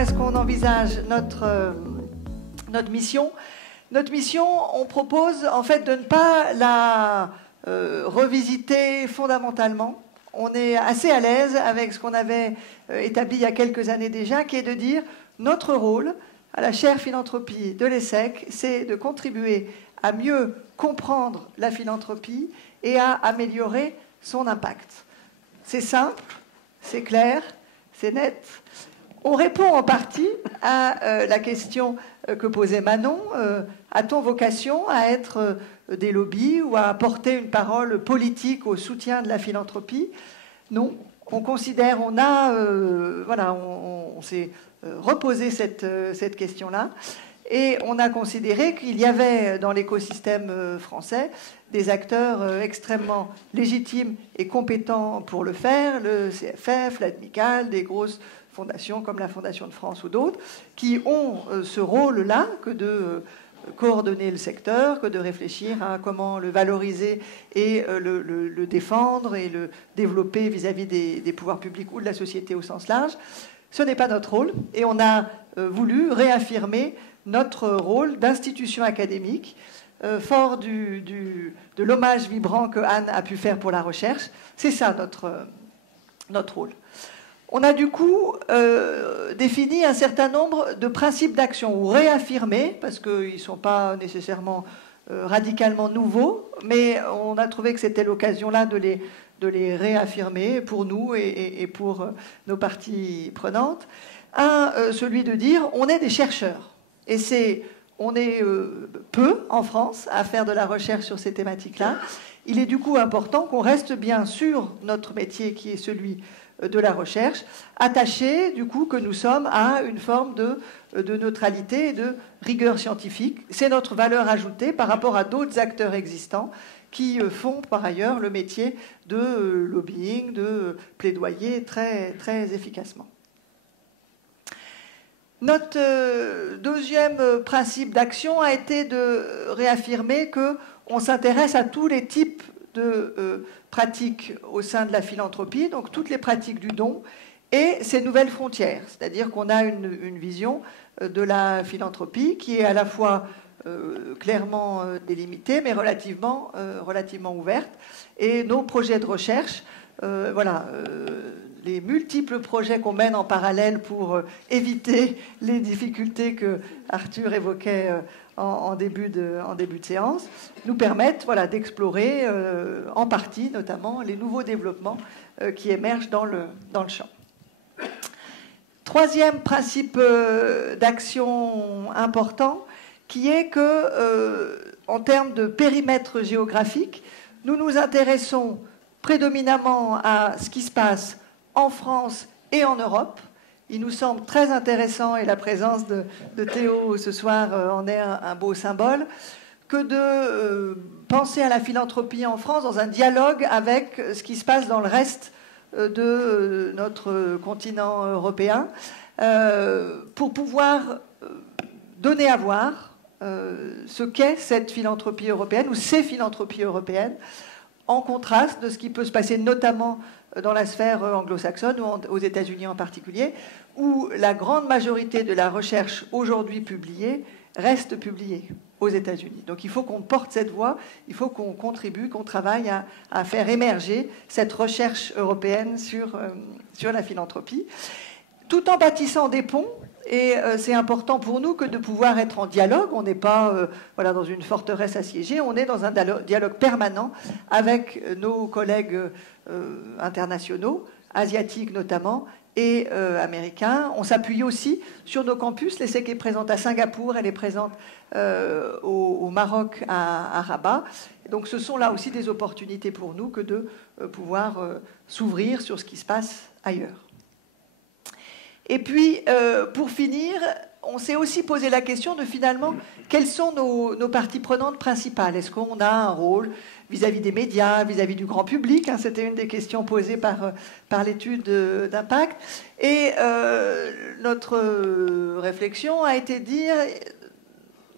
est-ce qu'on envisage notre mission? Notre mission, on propose en fait de ne pas la revisiter fondamentalement. On est assez à l'aise avec ce qu'on avait établi il y a quelques années déjà, qui est de dire notre rôle à la chaire philanthropie de l'ESSEC, c'est de contribuer à mieux comprendre la philanthropie et à améliorer son impact. C'est simple, c'est clair, c'est net. On répond en partie à la question que posait Manon. A-t-on vocation à être des lobbies ou à porter une parole politique au soutien de la philanthropie? Non. On considère, on s'est reposé cette question-là. Et on a considéré qu'il y avait dans l'écosystème français des acteurs extrêmement légitimes et compétents pour le faire, le CFF, l'ADMICAL, des grosses fondations comme la Fondation de France ou d'autres, qui ont ce rôle-là que de coordonner le secteur, que de réfléchir à comment le valoriser et le défendre et le développer vis-à-vis des pouvoirs publics ou de la société au sens large. Ce n'est pas notre rôle et on a voulu réaffirmer notre rôle d'institution académique, fort de l'hommage vibrant que Anne a pu faire pour la recherche. C'est ça notre rôle. On a du coup défini un certain nombre de principes d'action, ou réaffirmés, parce qu'ils ne sont pas nécessairement radicalement nouveaux, mais on a trouvé que c'était l'occasion là de les réaffirmer pour nous et pour nos parties prenantes. Celui de dire on est des chercheurs. Et on est peu en France à faire de la recherche sur ces thématiques-là. Il est du coup important qu'on reste bien sur notre métier qui est celui de la recherche, attaché du coup que nous sommes à une forme de neutralité et de rigueur scientifique. C'est notre valeur ajoutée par rapport à d'autres acteurs existants qui font par ailleurs le métier de lobbying, de plaidoyer très, très efficacement. Notre deuxième principe d'action a été de réaffirmer qu'on s'intéresse à tous les types de pratiques au sein de la philanthropie, donc toutes les pratiques du don et ces nouvelles frontières. C'est-à-dire qu'on a une vision de la philanthropie qui est à la fois clairement délimitée, mais relativement ouverte. Et nos projets de recherche, les multiples projets qu'on mène en parallèle pour éviter les difficultés que Arthur évoquait en début de séance, nous permettent d'explorer en partie notamment les nouveaux développements qui émergent dans le champ. Troisième principe d'action important, qui est que, en termes de périmètre géographique, nous nous intéressons prédominamment à ce qui se passe en France et en Europe. Il nous semble très intéressant, et la présence de Théo ce soir en est un beau symbole, que de penser à la philanthropie en France dans un dialogue avec ce qui se passe dans le reste de notre continent européen, pour pouvoir donner à voir ce qu'est cette philanthropie européenne ou ces philanthropies européennes, en contraste de ce qui peut se passer notamment dans la sphère anglo-saxonne ou aux États-Unis en particulier, où la grande majorité de la recherche aujourd'hui publiée reste publiée aux États-Unis. Donc il faut qu'on porte cette voix, il faut qu'on contribue, qu'on travaille à faire émerger cette recherche européenne sur la philanthropie, tout en bâtissant des ponts. Et c'est important pour nous que de pouvoir être en dialogue. On n'est pas dans une forteresse assiégée, on est dans un dialogue permanent avec nos collègues internationaux, asiatiques notamment, et américains. On s'appuie aussi sur nos campus. L'ESSEC est présente à Singapour, elle est présente au Maroc, à Rabat. Donc ce sont là aussi des opportunités pour nous que de pouvoir s'ouvrir sur ce qui se passe ailleurs. Et puis, pour finir, on s'est aussi posé la question de finalement, quelles sont nos parties prenantes principales? Est-ce qu'on a un rôle vis-à-vis des médias, vis-à-vis du grand public? C'était une des questions posées par l'étude d'impact. Et notre réflexion a été de dire,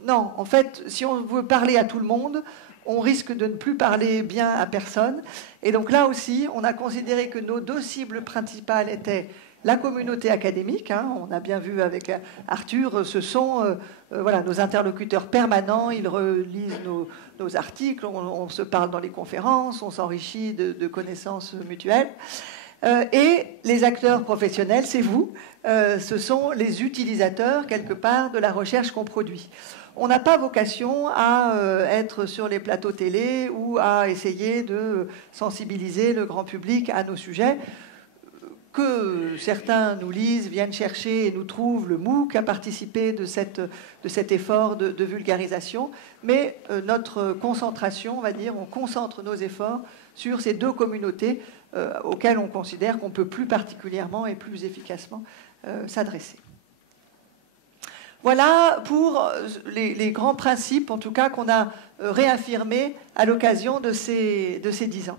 non, en fait, si on veut parler à tout le monde, on risque de ne plus parler bien à personne. Et donc là aussi, on a considéré que nos deux cibles principales étaient la communauté académique, hein, on a bien vu avec Arthur, ce sont voilà, nos interlocuteurs permanents, ils relisent nos articles, on se parle dans les conférences, on s'enrichit de connaissances mutuelles. Et les acteurs professionnels, c'est vous, ce sont les utilisateurs, quelque part, de la recherche qu'on produit. On n'a pas vocation à être sur les plateaux télé ou à essayer de sensibiliser le grand public à nos sujets. Que certains nous lisent, viennent chercher et nous trouvent le MOOC à participer de cet effort de vulgarisation. Mais notre concentration, on va dire, on concentre nos efforts sur ces deux communautés auxquelles on considère qu'on peut plus particulièrement et plus efficacement s'adresser. Voilà pour les grands principes, en tout cas, qu'on a réaffirmés à l'occasion de ces 10 ans.